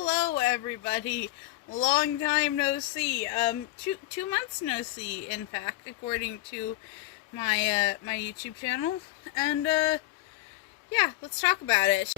Hello, everybody. Long time no see. Two months no see, in fact, according to my YouTube channel. And yeah, let's talk about it.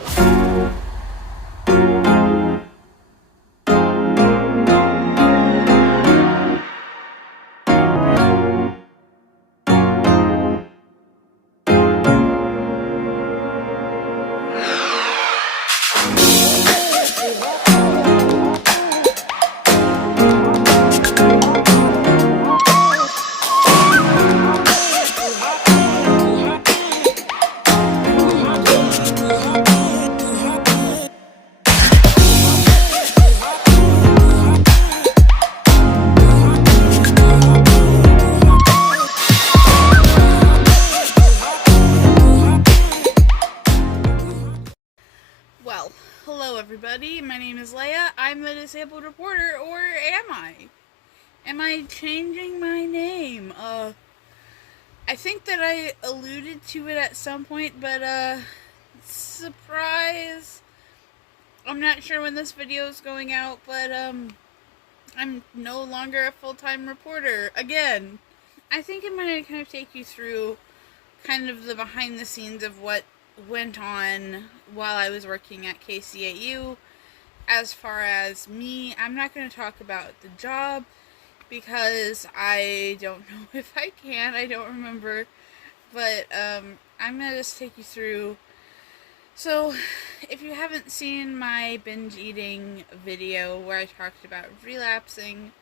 Well, hello, everybody. My name is Leia. I'm the disabled reporter, or am I? Am I changing my name? I think that I alluded to it at some point, but surprise. I'm not sure when this video is going out, but I'm no longer a full-time reporter again. I think I'm going to kind of take you through kind of the behind the scenes of what went on while I was working at KCAU. As far as me, I'm not going to talk about the job because I don't know if I can. I don't remember. But I'm going to just take you through. So, if you haven't seen my binge eating video where I talked about relapsing,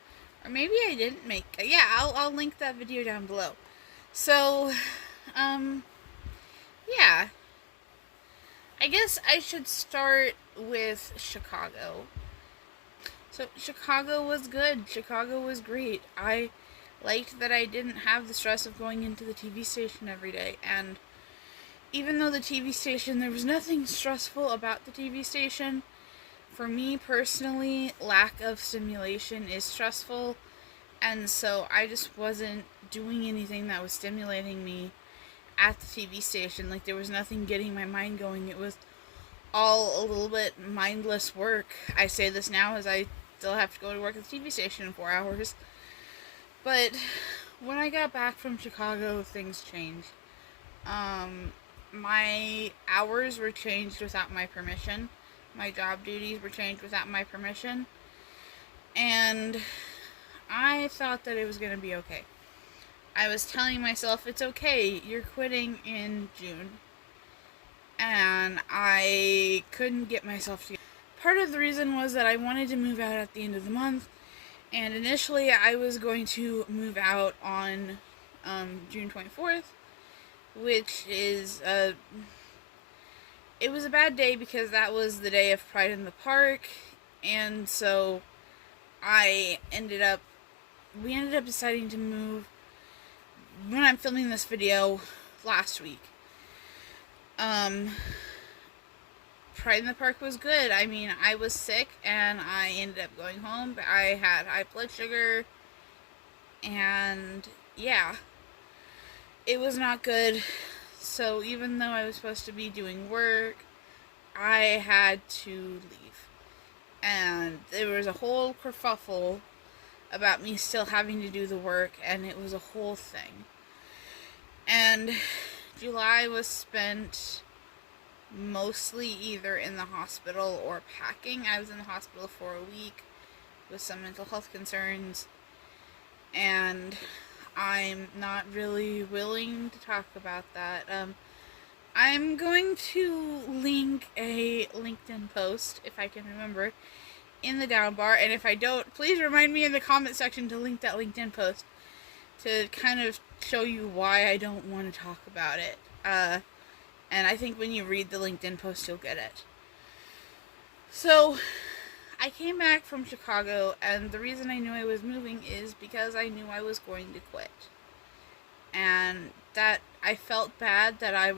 or maybe I didn't make it. Yeah, I'll link that video down below. So, yeah. I guess I should start with Chicago. So, Chicago was good. Chicago was great. I liked that I didn't have the stress of going into the TV station every day. And even though the TV station, there was nothing stressful about the TV station, for me personally, lack of stimulation is stressful. And so I just wasn't doing anything that was stimulating me at the TV station. Like, there was nothing getting my mind going. It was all a little bit mindless work. I say this now as I still have to go to work at the TV station in 4 hours. But when I got back from Chicago, things changed. My hours were changed without my permission. My job duties were changed without my permission. And I thought that it was going to be okay. I was telling myself, it's okay, you're quitting in June. And I couldn't get myself to. Part of the reason was that I wanted to move out at the end of the month. And initially I was going to move out on June 24th. Which is, it was a bad day because that was the day of Pride in the Park. And so we ended up deciding to move when I'm filming this video last week. Pride in the Park was good. I mean, I was sick and I ended up going home. I had high blood sugar and yeah, it was not good. So even though I was supposed to be doing work, I had to leave. And there was a whole kerfuffle about me still having to do the work, and it was a whole thing. And July was spent mostly either in the hospital or packing. I was in the hospital for a week with some mental health concerns, and I'm not really willing to talk about that. I'm going to link a LinkedIn post, if I can remember, in the down bar, and if I don't, please remind me in the comment section to link that LinkedIn post to kind of show you why I don't want to talk about it. And I think when you read the LinkedIn post, you'll get it. So, I came back from Chicago, and the reason I knew I was moving is because I knew I was going to quit. And that I felt bad that I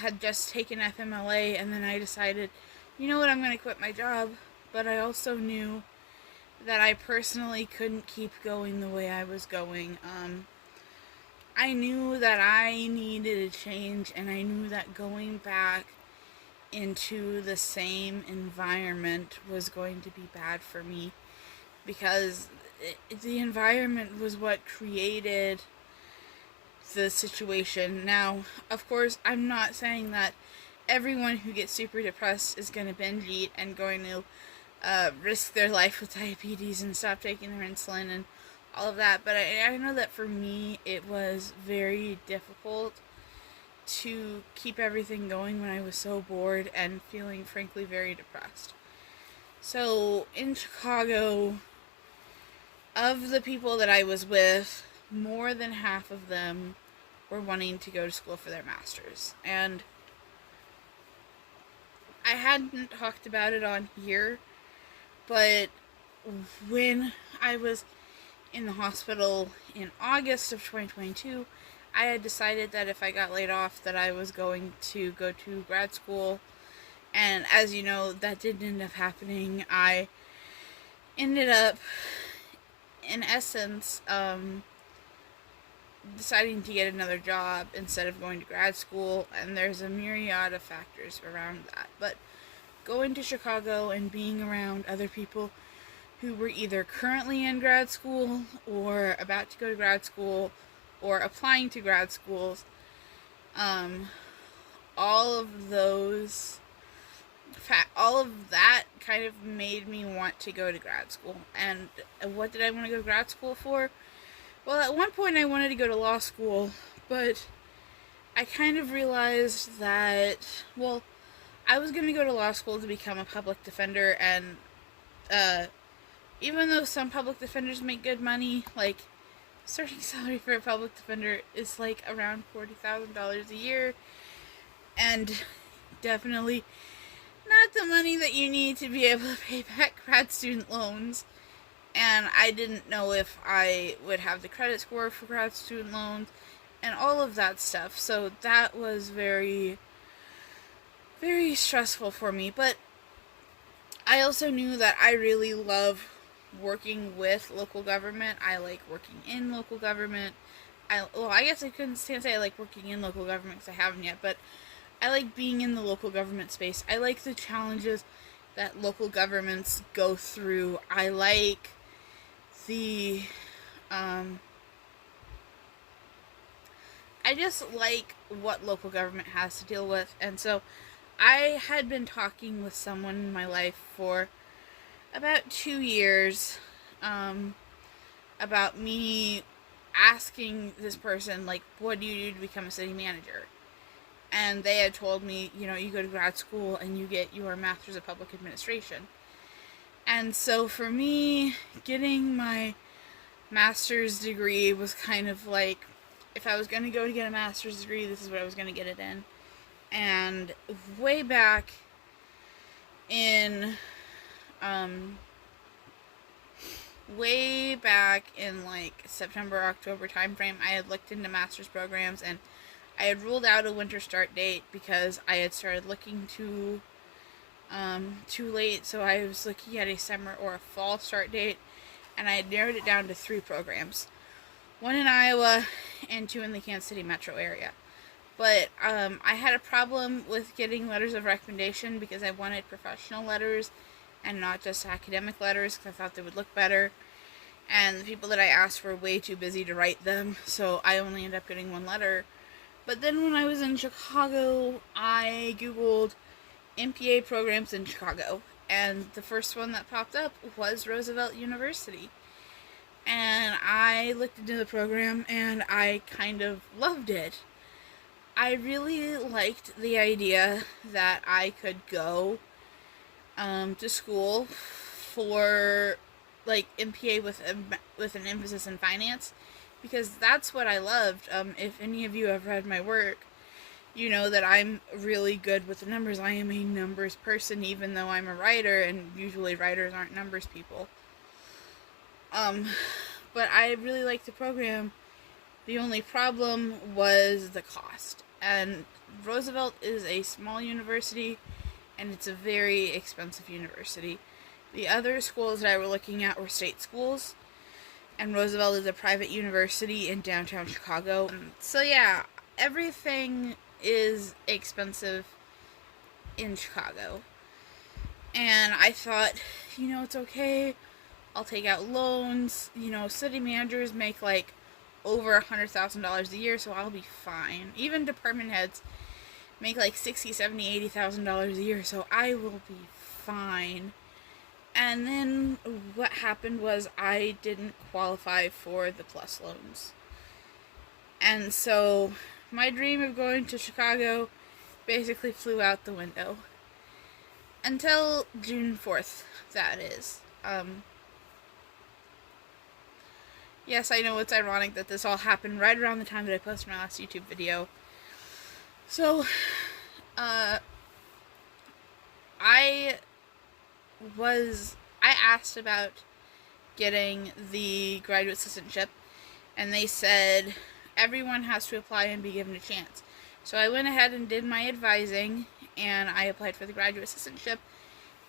had just taken FMLA, and then I decided, you know what, I'm going to quit my job. But I also knew that I personally couldn't keep going the way I was going. I knew that I needed a change, and I knew that going back into the same environment was going to be bad for me, because the environment was what created the situation. Now, of course, I'm not saying that everyone who gets super depressed is going to binge eat and going to risk their life with diabetes and stop taking their insulin and all of that, but I know that for me it was very difficult to keep everything going when I was so bored and feeling frankly very depressed. So in Chicago, of the people that I was with, more than half of them were wanting to go to school for their masters. And I hadn't talked about it on here, but when I was in the hospital in August of 2022, I had decided that if I got laid off that I was going to go to grad school. And as you know, that didn't end up happening. I ended up, in essence, deciding to get another job instead of going to grad school, and there's a myriad of factors around that. But going to Chicago and being around other people who were either currently in grad school or about to go to grad school or applying to grad schools, all of that kind of made me want to go to grad school. And what did I want to go to grad school for? Well, at one point I wanted to go to law school, but I kind of realized that, well, I was going to go to law school to become a public defender, and even though some public defenders make good money, like, starting salary for a public defender is like around $40,000 a year, and definitely not the money that you need to be able to pay back grad student loans. And I didn't know if I would have the credit score for grad student loans and all of that stuff. So that was very, very stressful for me. But I also knew that I really love working with local government. I like working in local government. I guess I can't say I like working in local government because I haven't yet, but I like being in the local government space. I like the challenges that local governments go through. I like the, I just like what local government has to deal with. And so I had been talking with someone in my life for about 2 years, about me asking this person, like, what do you do to become a city manager? And they had told me, you know, you go to grad school and you get your master's of public administration. And so for me, getting my master's degree was kind of like, if I was going to go to get a master's degree, this is what I was going to get it in. And way back in like September, October timeframe, I had looked into master's programs, and I had ruled out a winter start date because I had started looking too late. So I was looking at a summer or a fall start date, and I had narrowed it down to 3 programs. 1 in Iowa and 2 in the Kansas City metro area. But I had a problem with getting letters of recommendation because I wanted professional letters and not just academic letters because I thought they would look better. And the people that I asked were way too busy to write them, so I only ended up getting 1 letter. But then when I was in Chicago, I Googled MPA programs in Chicago, and the first one that popped up was Roosevelt University. And I looked into the program, and I kind of loved it. I really liked the idea that I could go to school for, like, MPA with an emphasis in finance, because that's what I loved. If any of you have read my work, you know that I'm really good with the numbers. I am a numbers person, even though I'm a writer, and usually writers aren't numbers people. But I really liked the program. The only problem was the cost. And Roosevelt is a small university, and it's a very expensive university. The other schools that I were looking at were state schools, and Roosevelt is a private university in downtown Chicago. So yeah, everything is expensive in Chicago. And I thought, it's okay. I'll take out loans. City managers make like over $100,000 a year, so I'll be fine. Even department heads make like $60,000, $70,000, $80,000 a year, so I will be fine. And then what happened was I didn't qualify for the PLUS loans. And so my dream of going to Chicago basically flew out the window. Until June 4th, that is. Yes, I know it's ironic that this all happened right around the time that I posted my last YouTube video. So, I asked about getting the graduate assistantship, and they said everyone has to apply and be given a chance. So I went ahead and did my advising, and I applied for the graduate assistantship,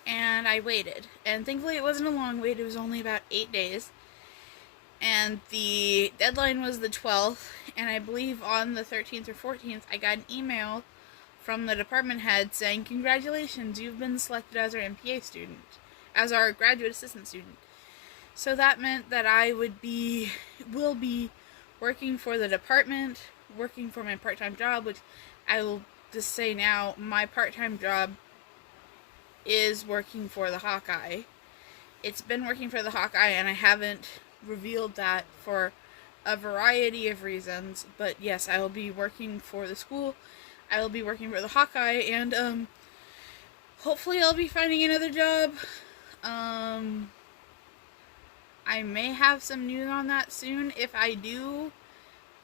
and I waited. And thankfully it wasn't a long wait, it was only about 8 days. And the deadline was the 12th, and I believe on the 13th or 14th I got an email from the department head saying, "Congratulations, you've been selected as our MPA student, as our graduate assistant student." So that meant that I will be working for the department, working for my part-time job, which I will just say now, my part-time job is working for the Hawkeye. It's been working for the Hawkeye, and I haven't revealed that for a variety of reasons, but yes, I will be working for the school, I will be working for the Hawkeye, and hopefully I'll be finding another job. I may have some news on that soon. If I do,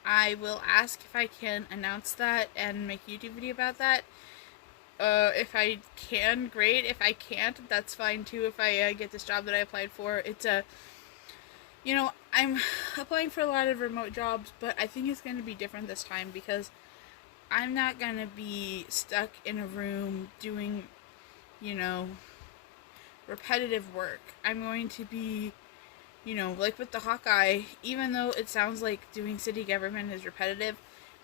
I will ask if I can announce that and make a YouTube video about that. If I can, great. If I can't, that's fine too. If I get this job that I applied for, it's I'm applying for a lot of remote jobs, but I think it's going to be different this time because I'm not going to be stuck in a room doing, repetitive work. I'm going to be, like with the Hawkeye, even though it sounds like doing city government is repetitive,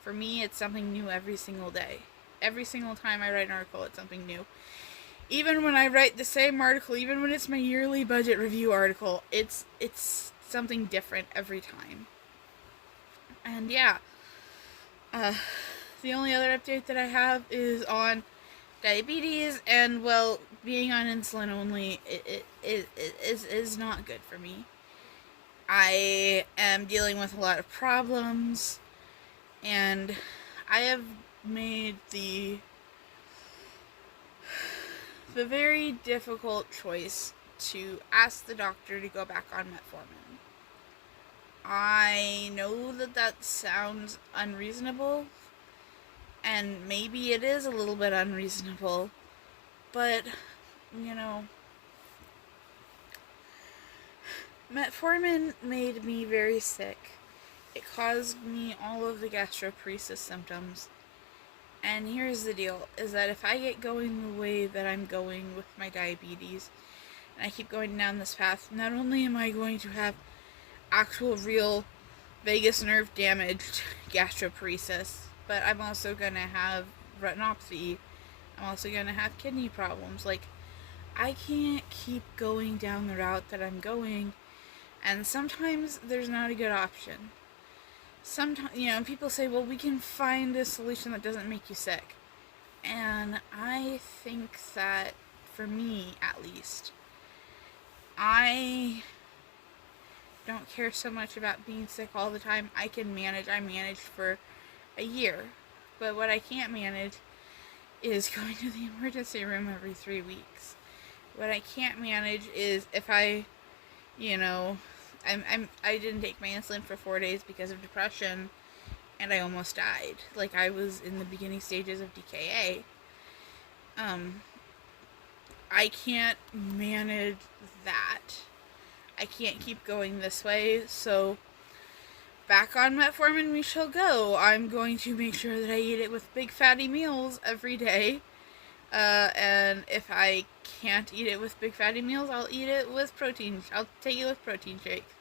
for me it's something new every single day. Every single time I write an article, it's something new. Even when I write the same article, even when it's my yearly budget review article, it's something different every time. And yeah, the only other update that I have is on diabetes, and well, being on insulin only is not good for me. I am dealing with a lot of problems, and I have made the very difficult choice to ask the doctor to go back on metformin. I know that sounds unreasonable, and maybe it is a little bit unreasonable, but, metformin made me very sick. It caused me all of the gastroparesis symptoms. And here's the deal, is that if I get going the way that I'm going with my diabetes, and I keep going down this path, not only am I going to have actual real vagus nerve damaged gastroparesis, but I'm also going to have retinopathy. I'm also going to have kidney problems. Like, I can't keep going down the route that I'm going, and sometimes there's not a good option. Sometimes, people say, well, we can find a solution that doesn't make you sick. And I think that, for me at least, I don't care so much about being sick all the time. I can manage. I managed for a year. But what I can't manage is going to the emergency room every 3 weeks. What I can't manage is if I didn't take my insulin for 4 days because of depression, and I almost died. Like, I was in the beginning stages of DKA. I can't manage that. I can't keep going this way, so back on metformin we shall go. I'm going to make sure that I eat it with big fatty meals every day. And if I can't eat it with big fatty meals, I'll eat it with protein. I'll take it with protein shakes.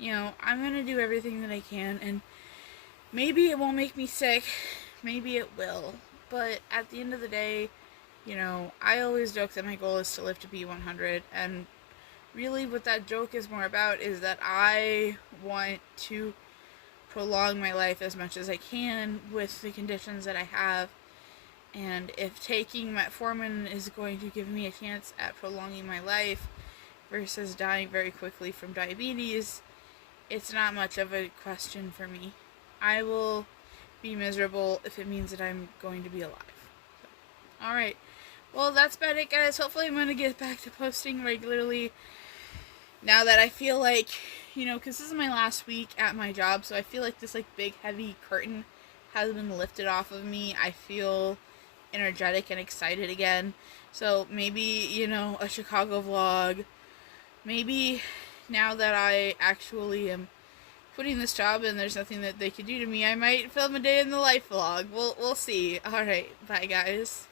I'm going to do everything that I can, and maybe it won't make me sick. Maybe it will. But at the end of the day, You know, I always joke that my goal is to live to be 100, and really what that joke is more about is that I want to prolong my life as much as I can with the conditions that I have. And if taking metformin is going to give me a chance at prolonging my life versus dying very quickly from diabetes, it's not much of a question for me. I will be miserable if it means that I'm going to be alive. So, alright. Well, that's about it, guys. Hopefully I'm going to get back to posting regularly now that I feel like, you know, because this is my last week at my job, so I feel like this, like, big, heavy curtain has been lifted off of me. I feel energetic and excited again. So maybe, you know, a Chicago vlog. Maybe now that I actually am quitting this job and there's nothing that they could do to me, I might film a day in the life vlog. We'll see. Alright, bye guys.